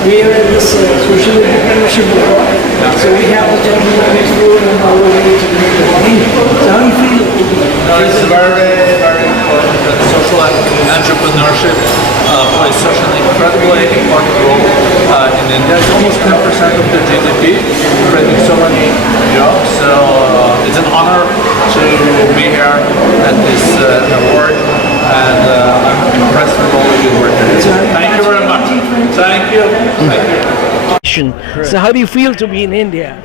We are in this social entrepreneurship award. So we have a gentleman next door and now we're going to make the money. So how do you feel? No, it's very, very important that social entrepreneurship plays such an incredibly important role in India. It's almost 10% of the GDP, creating so many jobs. So it's an honor to be here at this award, and I'm impressed with all of your work. Thank you very much. Thank you. Thank you. So how do you feel to be in India?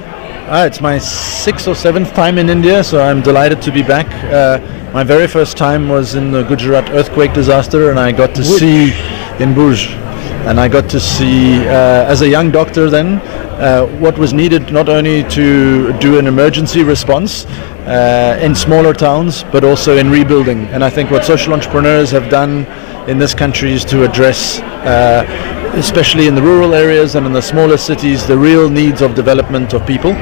It's my 6th or 7th time in India, so I'm delighted to be back. My very first time was in the Gujarat earthquake disaster, and I got to see in Bhuj, and I got to see, as a young doctor then, what was needed not only to do an emergency response in smaller towns, but also in rebuilding. And I think what social entrepreneurs have done in this country is to address, especially in the rural areas and in the smaller cities, the real needs of development of people.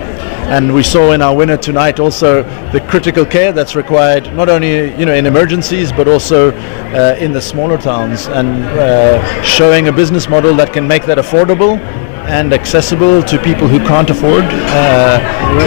And we saw in our winner tonight also the critical care that's required, not only in emergencies, but also in the smaller towns, and showing a business model that can make that affordable and accessible to people who can't afford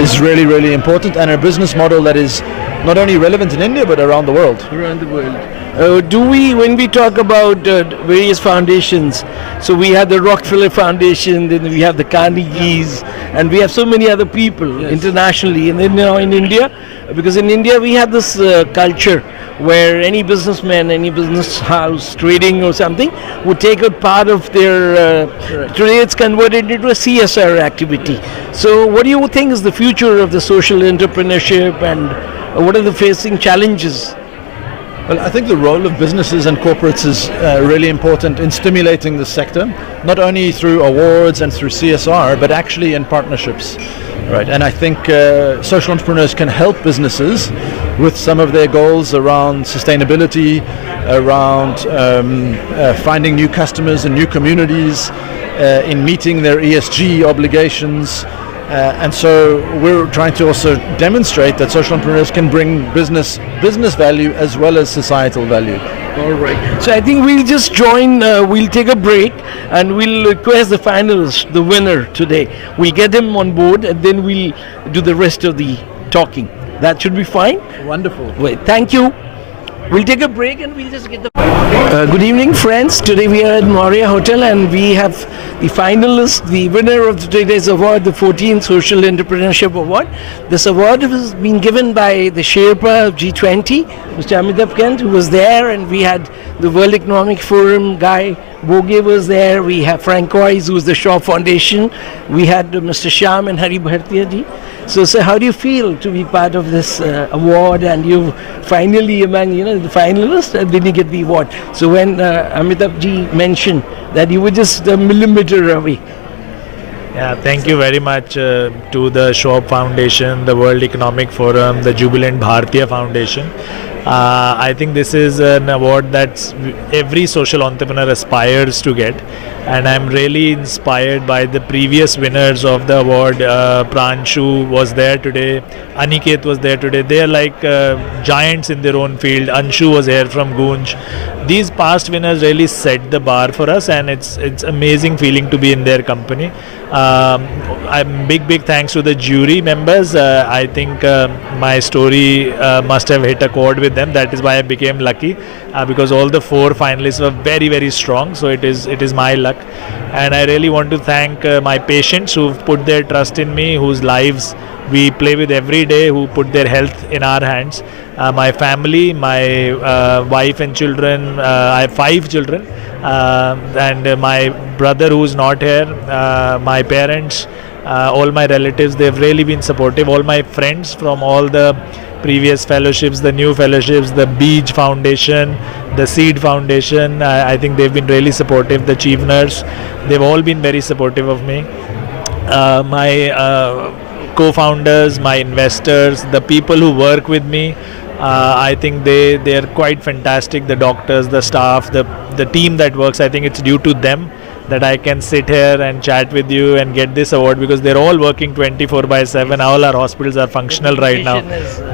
is really, really important, and a business model that is not only relevant in India but around the world. Around the world. When we talk about various foundations, so we have the Rockefeller Foundation, then we have the Carnegies, and we have so many other people internationally, and then now in India, because in India we have this culture where any businessman, any business house, trading or something, would take a part of their, today it's converted into a CSR activity. So what do you think is the future of the social entrepreneurship, and what are the facing challenges? Well, I think the role of businesses and corporates is really important in stimulating the sector, not only through awards and through CSR, but actually in partnerships. Right, and I think social entrepreneurs can help businesses with some of their goals around sustainability, around finding new customers and new communities, in meeting their ESG obligations. And so we're trying to also demonstrate that social entrepreneurs can bring business value as well as societal value. All right. So I think we'll just join, we'll take a break and we'll request the finalist, the winner today. We'll get him on board and then we'll do the rest of the talking. That should be fine? Wonderful. Wait, thank you. We'll take a break and we'll just get the... good evening, friends. Today we are at Maurya Hotel and we have the finalist, the winner of today's award, the 14th Social Entrepreneurship Award. This award has been given by the Sherpa of G20, Mr. Amitabh Kant, who was there, and we had the World Economic Forum guy, Boge was there, we have Frank Coyes, who's the Shaw Foundation, we had Mr. Shyam and Hari Bhartiya ji. So how do you feel to be part of this award, and you finally among the finalists, and then you get the award? So when Amitabh ji mentioned that you were just a millimeter away. Yeah, thank you very much to the Shaw Foundation, the World Economic Forum, the Jubilant Bhartiya Foundation. I think this is an award that every social entrepreneur aspires to get, and I'm really inspired by the previous winners of the award. Pranshu was there today, Aniket was there today. They are like giants in their own field. Anshu was here from Gunj. These past winners really set the bar for us, and it's amazing feeling to be in their company. I'm big thanks to the jury members. I think my story must have hit a chord with them. That is why I became lucky, because all the 4 finalists were very strong. So it is my luck, and I really want to thank my patients who've put their trust in me, whose lives we play with every day, who put their health in our hands. My family, my wife and children. I have 5 children, and my brother who's not here, my parents, all my relatives. They've really been supportive. All my friends from all the previous fellowships, the new fellowships, the Beej Foundation, the Seed Foundation. I think they've been really supportive. The Chiefners, they've all been very supportive of me. My co-founders, my investors, the people who work with me, I think they are quite fantastic. The doctors, the staff, the team that works, I think it's due to them that I can sit here and chat with you and get this award, because they're all working 24/7. All our hospitals are functional right now.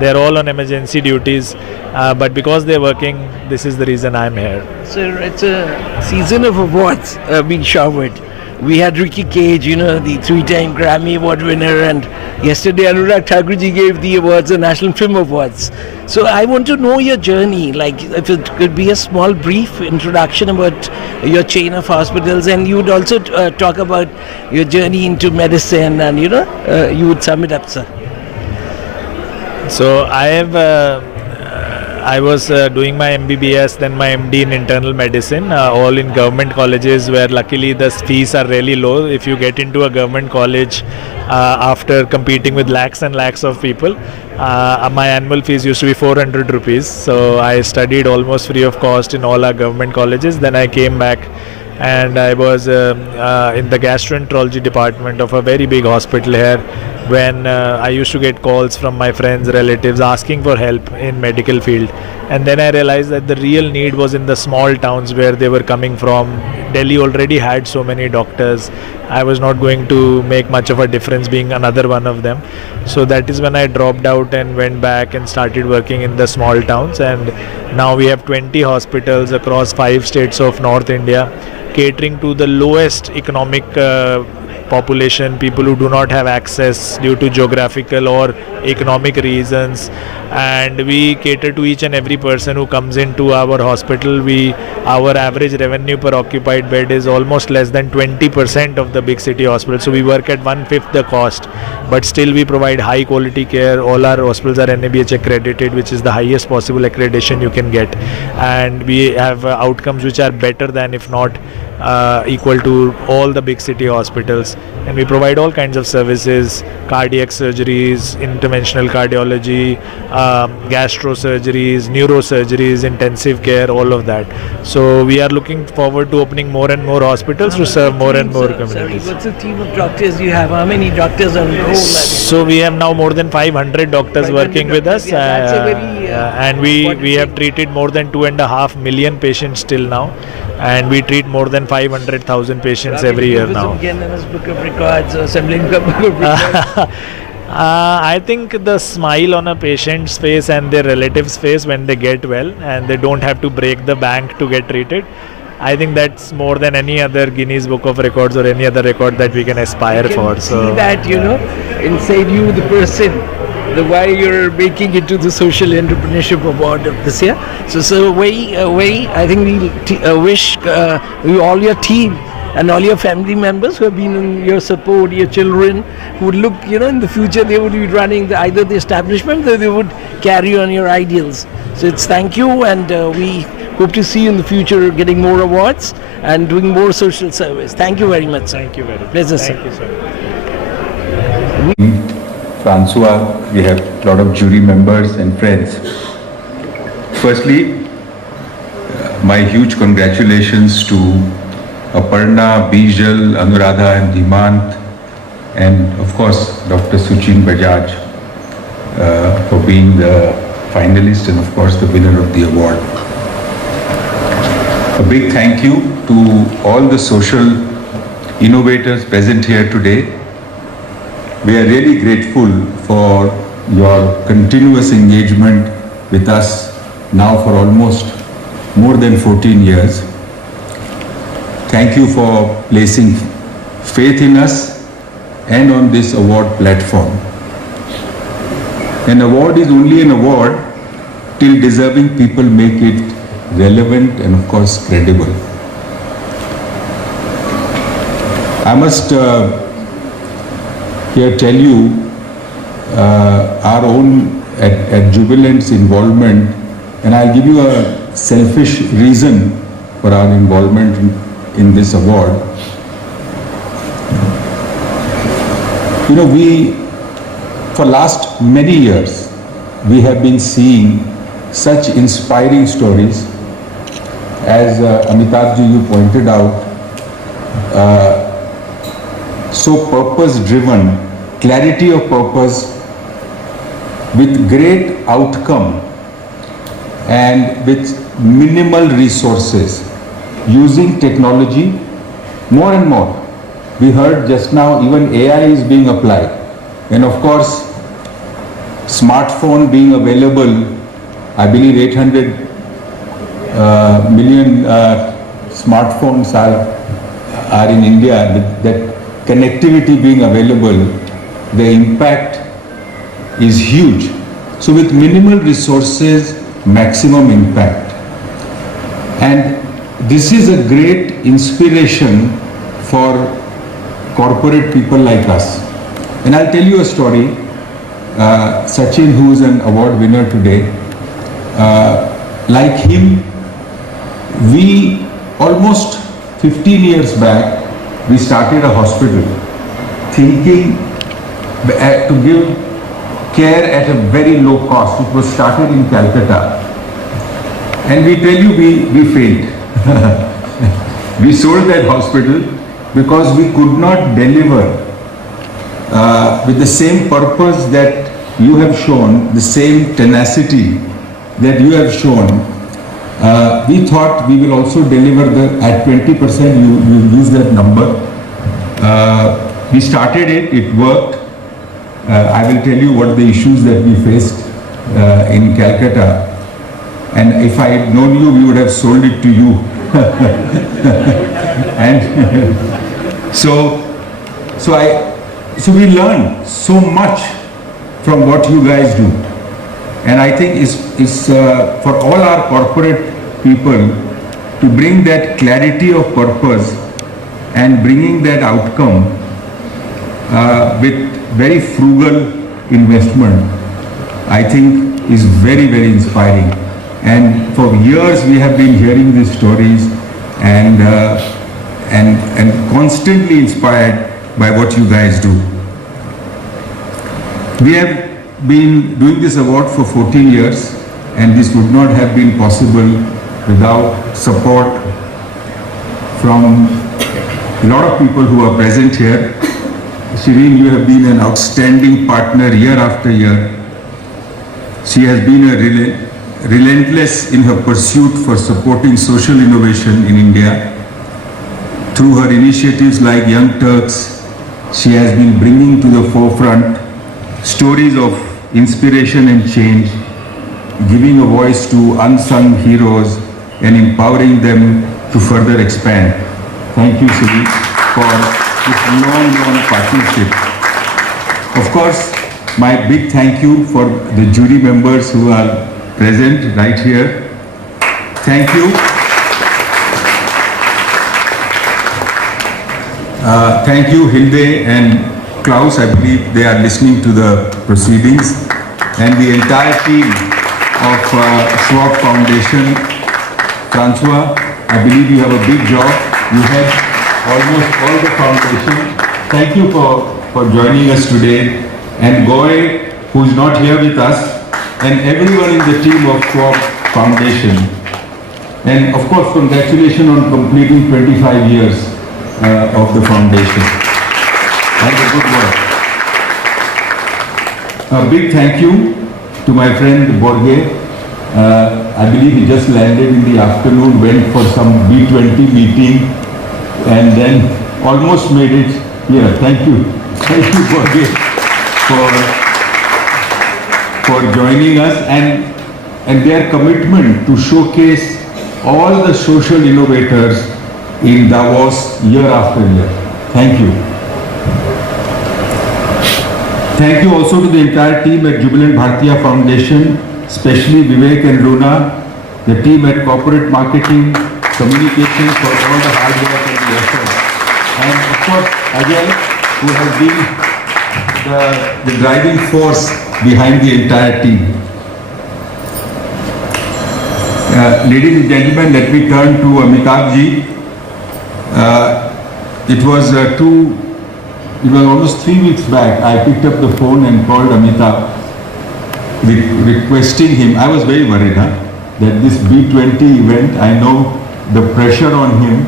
They're all on emergency duties, but because they're working, this is the reason I'm here. So it's a season of awards being showered. we had Ricky Cage, the 3-time Grammy Award winner, and yesterday Anurag Thakurji gave the awards, the National Film Awards. So I want to know your journey, like if it could be a small brief introduction about your chain of hospitals, and you would also talk about your journey into medicine, and you would sum it up, sir. So I was doing my MBBS, then my MD in internal medicine, all in government colleges where luckily the fees are really low. If you get into a government college after competing with lakhs and lakhs of people, my annual fees used to be 400 rupees. So I studied almost free of cost in all our government colleges. Then I came back and I was in the gastroenterology department of a very big hospital here, when I used to get calls from my friends, relatives asking for help in medical field. And then I realized that the real need was in the small towns where they were coming from. Delhi already had so many doctors. I was not going to make much of a difference being another one of them. So that is when I dropped out and went back and started working in the small towns. And now we have 20 hospitals across 5 states of North India, catering to the lowest economic population, people who do not have access due to geographical or economic reasons. And we cater to each and every person who comes into our hospital. Our average revenue per occupied bed is almost less than 20% of the big city hospitals. So we work at 1/5 the cost, but still we provide high quality care. All our hospitals are NABH accredited, which is the highest possible accreditation you can get, and we have outcomes which are better than, if not equal to, all the big city hospitals. And we provide all kinds of services: cardiac surgeries, interventional cardiology, gastro surgeries, neurosurgeries, intensive care, all of that. So we are looking forward to opening more and more hospitals to serve more and more communities. What's the team of doctors you have? How many doctors on roll? So we have now more than 500 doctors working with us, that's a very, and we have treated more than 2.5 million patients till now, and we treat more than 500,000 patients every year now. Guinness Book of Records, assembling Book of Records. I think the smile on a patient's face and their relatives' face when they get well and they don't have to break the bank to get treated, I think that's more than any other Guinness Book of Records or any other record that we can aspire for. So see that, inside you, the person, the why you're making it to the Social Entrepreneurship Award of this year. So very, I think we wish all your team and all your family members who have been in your support, your children, who would look, in the future they would be running either the establishment or they would carry on your ideals. So it's thank you, and we hope to see you in the future getting more awards and doing more social service. Thank you very much, sir. Thank you very much. Pleasure, Thank sir. you, sir. Francois, we have a lot of jury members and friends. Firstly, my huge congratulations to Aparna, Bijal, Anuradha and Dhimant, and of course Dr. Shuchin Bajaj for being the finalist and of course the winner of the award. A big thank you to all the social innovators present here today. We are really grateful for your continuous engagement with us now for almost more than 14 years. Thank you for placing faith in us and on this award platform. An award is only an award till deserving people make it relevant and of course credible. I must here tell you our own at Jubilant's involvement, and I'll give you a selfish reason for our involvement in this award. We, for last many years, we have been seeing such inspiring stories. As Amitabh ji, you pointed out, so purpose-driven, clarity of purpose, with great outcome and with minimal resources, using technology more and more. We heard just now even AI is being applied, and of course smartphone being available. I believe 800 million smartphones are are in India, that connectivity being available, the impact is huge. So with minimal resources, maximum impact. And this is a great inspiration for corporate people like us. And I'll tell you a story. Shuchin, who is an award winner today, like him, we almost 15 years back, we started a hospital thinking to give care at a very low cost. It was started in Calcutta. And we tell you, we failed. We sold that hospital because we could not deliver with the same purpose that you have shown, the same tenacity that you have shown. We thought we will also deliver at 20%, you use that number. We started it, it worked. I will tell you what the issues that we faced in Calcutta. And if I had known you, we would have sold it to you. And so we learned so much from what you guys do. And I think it's for all our corporate people to bring that clarity of purpose and bringing that outcome with very frugal investment, I think is very, very inspiring. And for years we have been hearing these stories and constantly inspired by what you guys do. We have been doing this award for 14 years, and this would not have been possible without support from a lot of people who are present here. Shireen, you have been an outstanding partner year after year. She has been relentless in her pursuit for supporting social innovation in India. Through her initiatives like Young Turks, she has been bringing to the forefront stories of inspiration and change, giving a voice to unsung heroes and empowering them to further expand. Thank you, Shireen, for this long partnership. Of course, my big thank you for the jury members who are present right here. Thank you. Thank you, Hilde and Klaus. I believe they are listening to the proceedings. And the entire team of Schwab Foundation. Francois, I believe you have a big job. You head almost all the foundation. Thank you for joining us today. And Goy, who's not here with us, and everyone in the team of Schwab Foundation. And of course, congratulations on completing 25 years of the foundation. And the good work. A big thank you to my friend Borge. I believe he just landed in the afternoon, went for some B20 meeting, and then almost made it here. Thank you. Thank you, Borge, for joining us and their commitment to showcase all the social innovators in Davos year after year. Thank you. Thank you also to the entire team at Jubilant Bhartiya Foundation, especially Vivek and Luna, the team at Corporate Marketing, Communications for all the hard work and the effort. And of course, Ajay, who has been the driving force behind the entire team. Ladies and gentlemen, let me turn to Amitabh ji. It was almost 3 weeks back, I picked up the phone and called Amitabh, requesting him. I was very worried that this B20 event, I know the pressure on him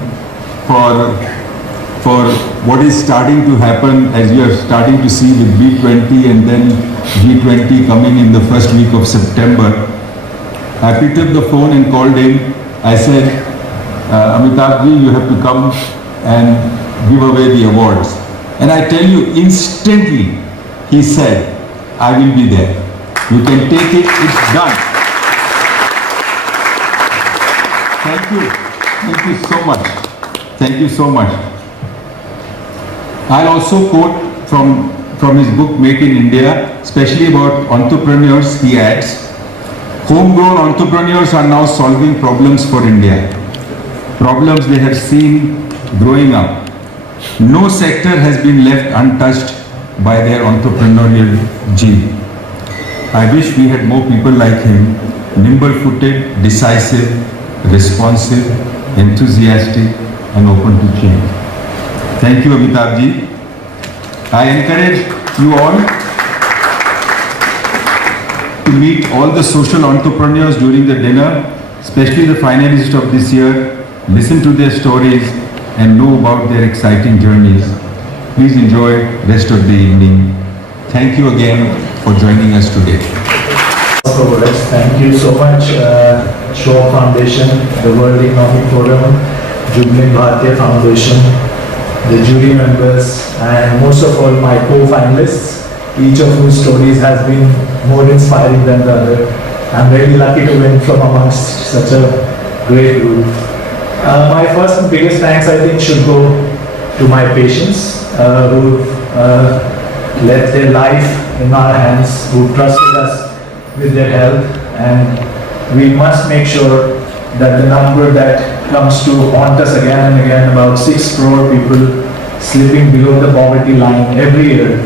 for what is starting to happen, as you are starting to see with B20 and then G20 coming in the first week of September. I picked up the phone and called him. I said, Amitabh ji, you have to come and give away the awards. And I tell you, instantly, he said, I will be there. You can take it, it's done. Thank you. Thank you so much. Thank you so much. I'll also quote from his book Make in India, especially about entrepreneurs. He adds, homegrown entrepreneurs are now solving problems for India, problems they have seen growing up. No sector has been left untouched by their entrepreneurial gene. I wish we had more people like him, nimble-footed, decisive, responsive, enthusiastic, and open to change. Thank you, Amitabh ji. I encourage you all to meet all the social entrepreneurs during the dinner, especially the finalists of this year, listen to their stories and know about their exciting journeys. Please enjoy rest of the evening. Thank you again for joining us today. Thank you so much, Shaw Foundation, the World Economic Forum, Jubilant Bharatiya Foundation, the jury members, and most of all my co-finalists, each of whose stories has been more inspiring than the other. I'm really lucky to win from amongst such a great group. My first and biggest thanks, I think, should go to my patients who left their life in our hands, who trusted us with their health, and we must make sure that the number that comes to haunt us again and again, about 6 crore people slipping below the poverty line every year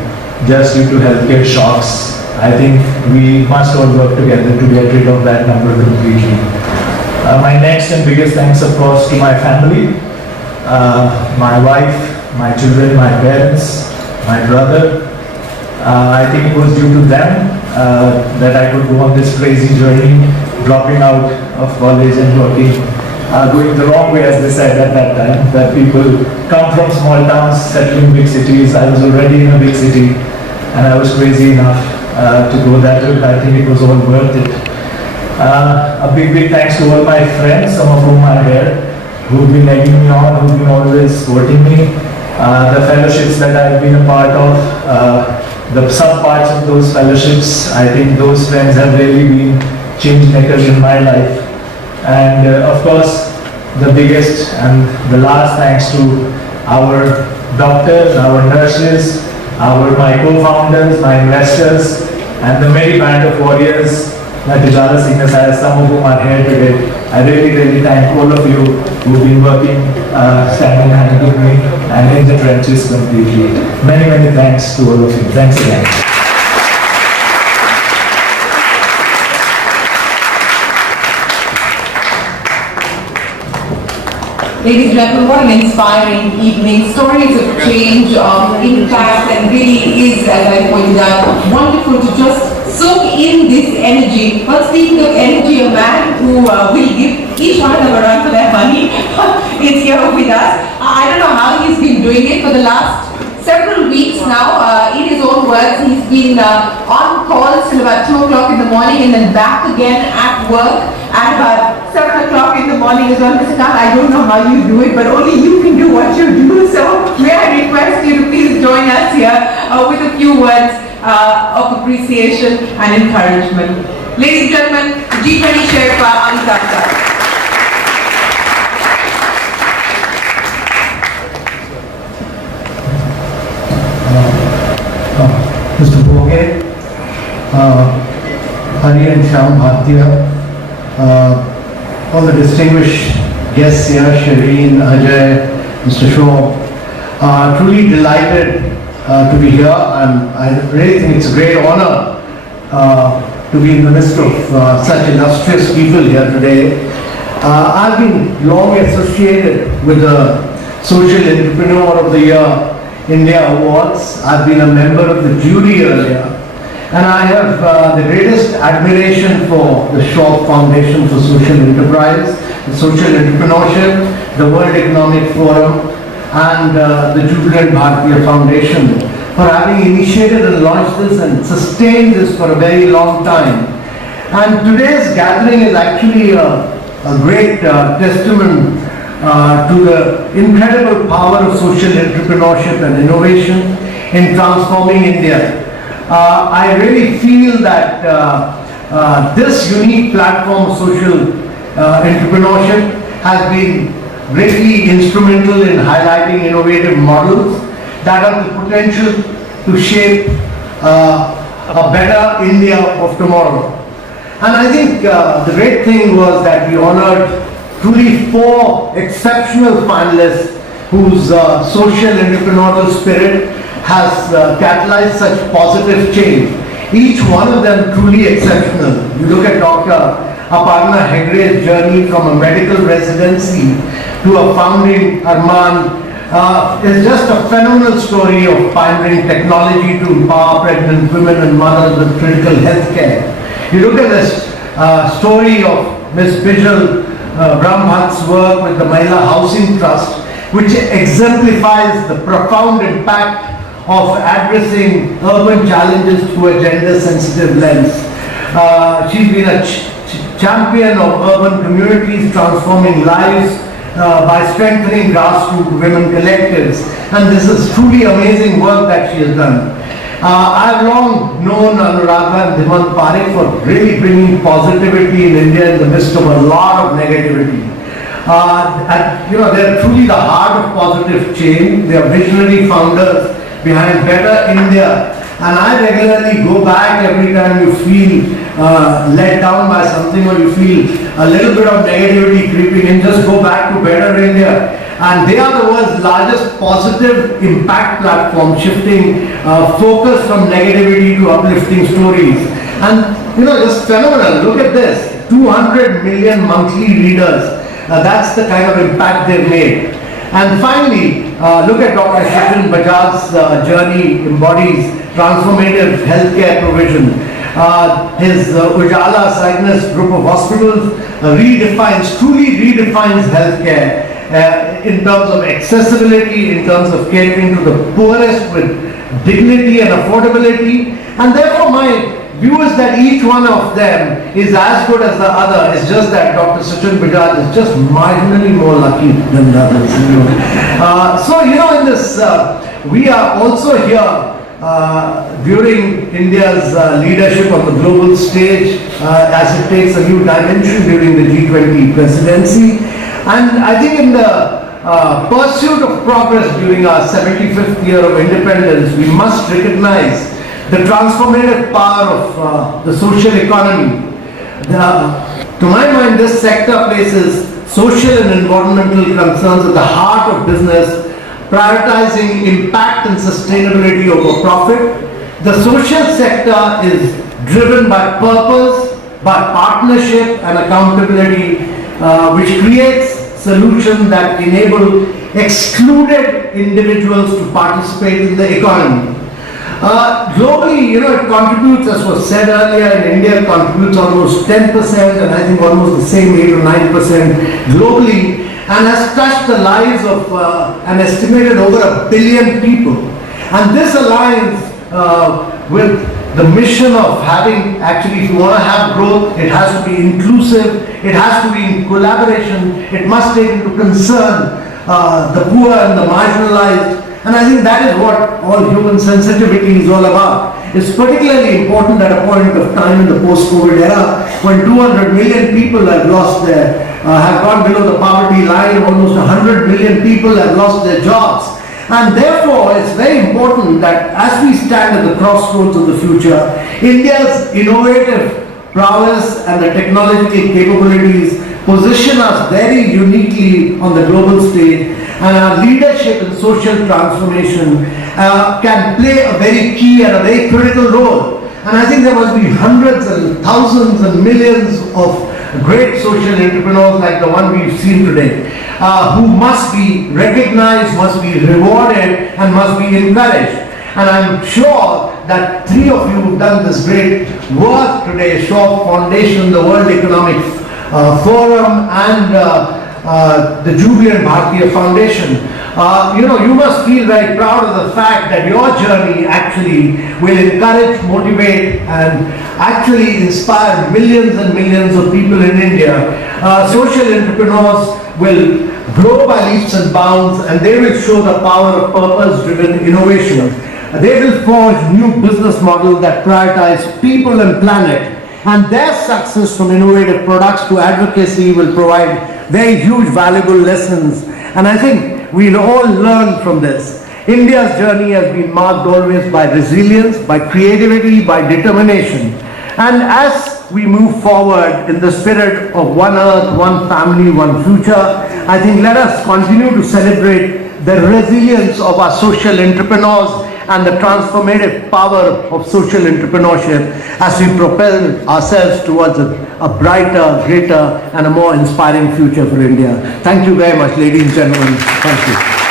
just due to healthcare shocks. I think we must all work together to get rid of that number completely. My next and biggest thanks, of course, to my family, my wife, my children, my parents, my brother. I think it was due to them that I could go on this crazy journey, dropping out of college and working, going the wrong way, as they said at that time, that people come from small towns, settle in big cities. I was already in a big city and I was crazy enough to go that route. I think it was all worth it. A big thanks to all my friends, some of whom are here, who've been egging me on, who've been always supporting me. The fellowships that I've been a part of, the sub-parts of those fellowships, I think those friends have really been change makers in my life. And of course, the biggest and the last thanks to our doctors, our nurses, my co-founders, my investors, and the merry band of warriors that Ujala Cygnus has, some of whom are here today. I really thank all of you who've been working, standing behind me and in the trenches completely. Many thanks to all of you. Thanks again. Ladies and gentlemen, what an inspiring evening. Stories of change, of impact, and really is, as I pointed out, wonderful to just soak in this energy. But speaking of energy, a man who will give each one of them a run for their money is here with us. I don't know how he's been doing it for the last several weeks now. In his own words, he's been on calls till about 2 o'clock in the morning and then back again at work at about 7 o'clock in the morning as well. Mr. Khan, I don't know how you do it, but only you can do what you do. So may I request you to please join us here with a few words of appreciation and encouragement. Ladies and gentlemen, G20 Sherpa Amitabh Bajaj. Mr. Boge, Hari and Shyam Bhartiya, all the distinguished guests here, Shireen, Ajay, Mr. Shaw, truly delighted to be here, and I really think it's a great honor to be in the midst of such illustrious people here today. I've been long associated with the Social Entrepreneur of the Year India Awards. I've been a member of the jury earlier, and I have the greatest admiration for the Shaw Foundation for Social Enterprise, the Social Entrepreneurship, the World Economic Forum, and the Jubilant Bharatiya Foundation for having initiated and launched this and sustained this for a very long time. And today's gathering is actually a great testament to the incredible power of social entrepreneurship and innovation in transforming India. I really feel that this unique platform of social entrepreneurship has been greatly instrumental in highlighting innovative models that have the potential to shape a better India of tomorrow. And I think the great thing was that we honored truly 4 exceptional finalists whose social entrepreneurial spirit has catalyzed such positive change. Each one of them truly exceptional. You look at Dr. Aparna Hegde's journey from a medical residency to a founding Arman is just a phenomenal story of pioneering technology to empower pregnant women and mothers with critical health care. You look at this story of Ms. Bijal Brahmat's work with the Mahila Housing Trust, which exemplifies the profound impact of addressing urban challenges through a gender-sensitive lens. She's been a champion of urban communities, transforming lives by strengthening grassroots women collectives. And this is truly amazing work that she has done. I've long known Anuradha and Dhimant Parekh for really bringing positivity in India in the midst of a lot of negativity. They're truly the heart of positive change. They are visionary founders behind Better India. And I regularly go back every time you feel let down by something or you feel a little bit of negativity creeping in, just go back to Better India. And they are the world's largest positive impact platform, shifting focus from negativity to uplifting stories. And just phenomenal. Look at this, 200 million monthly readers. That's the kind of impact they've made. And finally, look at Dr. Shuchin Bajaj's journey embodies transformative healthcare provision. His Ujala Cygnus group of hospitals truly redefines healthcare in terms of accessibility, in terms of catering to the poorest with dignity and affordability. And therefore my view is that each one of them is as good as the other. It's just that Dr. Shuchin Bajaj is just marginally more lucky than the others. In this, we are also here during India's leadership on the global stage as it takes a new dimension during the G20 presidency. And I think in the pursuit of progress during our 75th year of independence, we must recognize the transformative power of the social economy. To my mind, this sector places social and environmental concerns at the heart of business, prioritizing impact and sustainability over profit. The social sector is driven by purpose, by partnership and accountability, which creates solutions that enable excluded individuals to participate in the economy. Globally, it contributes, as was said earlier, in India it contributes almost 10% and I think almost the same 8 or 9% globally, and has touched the lives of an estimated over 1 billion people. And this aligns with the mission of having, actually, if you want to have growth, it has to be inclusive, it has to be in collaboration, it must take into concern the poor and the marginalized. And I think that is what all human sensitivity is all about. It's particularly important at a point of time in the post-COVID era when 200 million people have gone below the poverty line, almost 100 million people have lost their jobs. And therefore, it's very important that as we stand at the crossroads of the future, India's innovative prowess and the technological capabilities position us very uniquely on the global stage, and our leadership in social transformation can play a very key and a very critical role. And I think there must be hundreds and thousands and millions of great social entrepreneurs like the one we've seen today, who must be recognized, must be rewarded, and must be encouraged. And I'm sure that 3 of you have done this great work today, Shaw Foundation, the World Economic Forum, and the Jubilant Bharatiya Foundation. You must feel very proud of the fact that your journey actually will encourage, motivate, and actually inspire millions and millions of people in India. Social entrepreneurs will grow by leaps and bounds, and they will show the power of purpose-driven innovation. They will forge new business models that prioritize people and planet, and their success from innovative products to advocacy will provide very huge valuable lessons. And I think we'll all learn from this. India's journey has been marked always by resilience, by creativity, by determination. And as we move forward in the spirit of one earth, one family, one future, I think let us continue to celebrate the resilience of our social entrepreneurs and the transformative power of social entrepreneurship as we propel ourselves towards a brighter, greater and a more inspiring future for India. Thank you very much, ladies and gentlemen. Thank you.